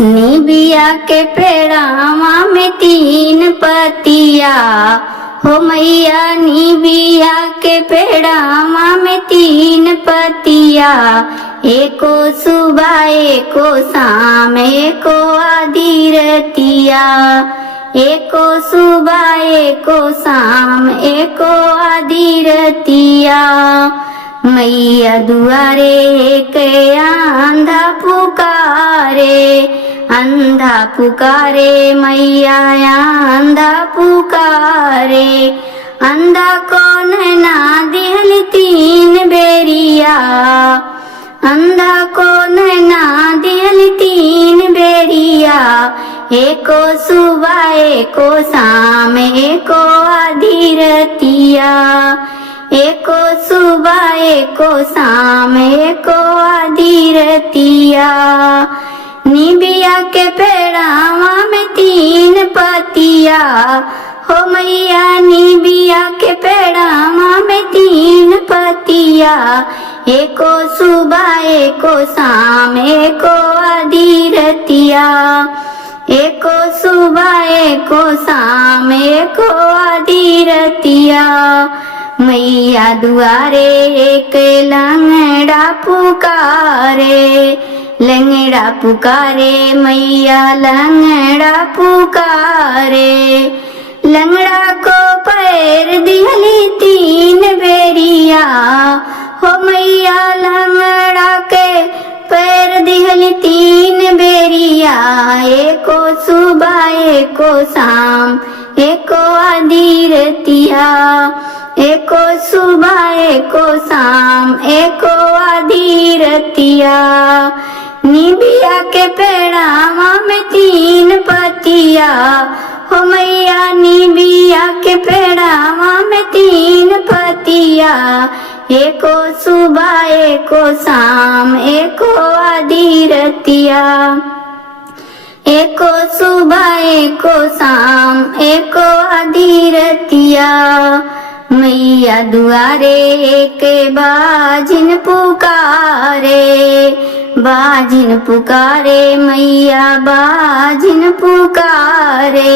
निबिया के पेड़ावा में तीन पतिया हो मैया। निबिया के पेड़ावा में तीन पतिया, एको सुबह एको शाम एको आधी रतिया। एको सुबह एको शाम एको आधी रतिया। मैया दुआरे एक आंधा पुकारे, अंधा पुकारे मैया अंधा पुकारे। अंधा कौन ना दिहल तीन बेरिया, अंधा कौन ना दिहल तीन बेरिया। एको सुबह एको शाम एको आधी रतिया। एको सुबह एको शाम एको आधी रतिया। निबिया के पेड़ावा में तीन पतिया हो मैया। निबिया के पेड़ावा में तीन पतिया, एको सुबह एको शाम एको आधी रतिया। एको सुबह एको शाम एको आधी रतिया। मैया दुआरे एक लंगड़ा पुकारे, लंगड़ा पुकारे मैया लंगड़ा पुकारे। लंगड़ा को पैर दिहली तीन बेरिया हो मैया। लंगड़ा के पैर दिहली तीन बेरिया। एको सुबह एको शाम एको आधी रतिया। एको सुबह एको शाम एको आधी रतिया। निबिया के पेड़ावा में तीन पतिया हो मैया। निबिया के पेड़ावा में तीन पतिया, एको सुबह एको शाम एको आधी रतिया। एको सुबह एको शाम एको आधी रतिया। मैया दुआरे एक बाजिन पुकारे, बाजिन पुकारे मैया बाजिन पुकारे।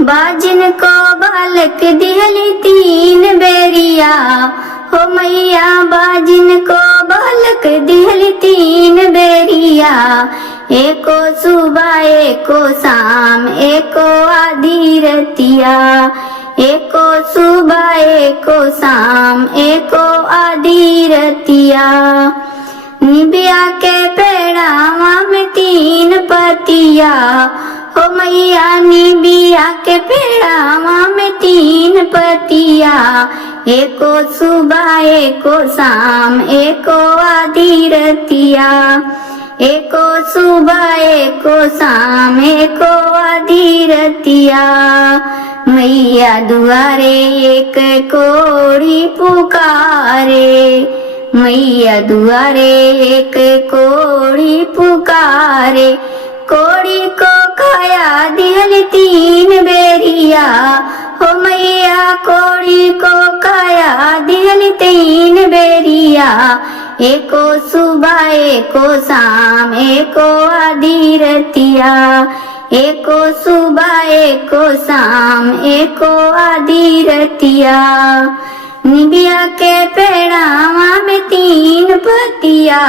बाजिन को बालक दिहली तीन बेरिया हो मैया। बाजिन को बालक दिहली तीन बेरिया। एको सुबह एको शाम एको आधी रतिया। एको सुबह एको शाम एको आधी रतिया। निबिया के पेड़ावा में तीन पतिया हो मैया। निबिया के पेड़ावा में तीन पतिया, एको सुबह एको शाम एको आधी रतिया। एको सुबह एको शाम एको आधी रतिया। मैया दुआरे एक कोड़ी पुकारे, मैया दुआरे एक कोड़ी पुकारे। कोड़ी को खाया दिहल तीन बेरिया हो मैया। कोड़ी को खाया दिहल तीन बेरिया। एको सुबह एको शाम एको आधी रतिया। एको सुबह एको शाम एको आधी रतिया। निबिया के पेड़ावा में तीन पतिया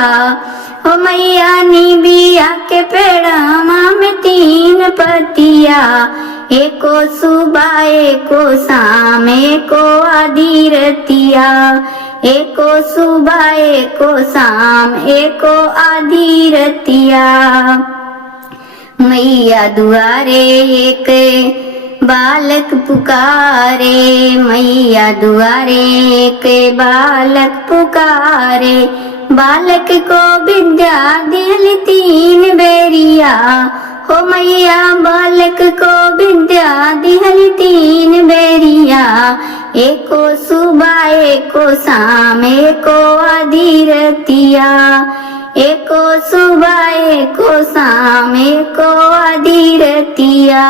हो मैया। निबिया के पेड़ावा में तीन पतिया, एको सुबह एको शाम एको आधी रतिया। एको सुबह एको शाम एको आधी रतिया। मैया दुआरे एक बालक पुकारे, मैया दुआरे एक बालक पुकारे। बालक को विद्या दिहल तीन बेरिया हो मैया। बालक को विद्या दिहल तीन बेरिया। एको सुबह एको शाम एको आधी रतिया। एको सुबह एको शाम एको आधी रतिया।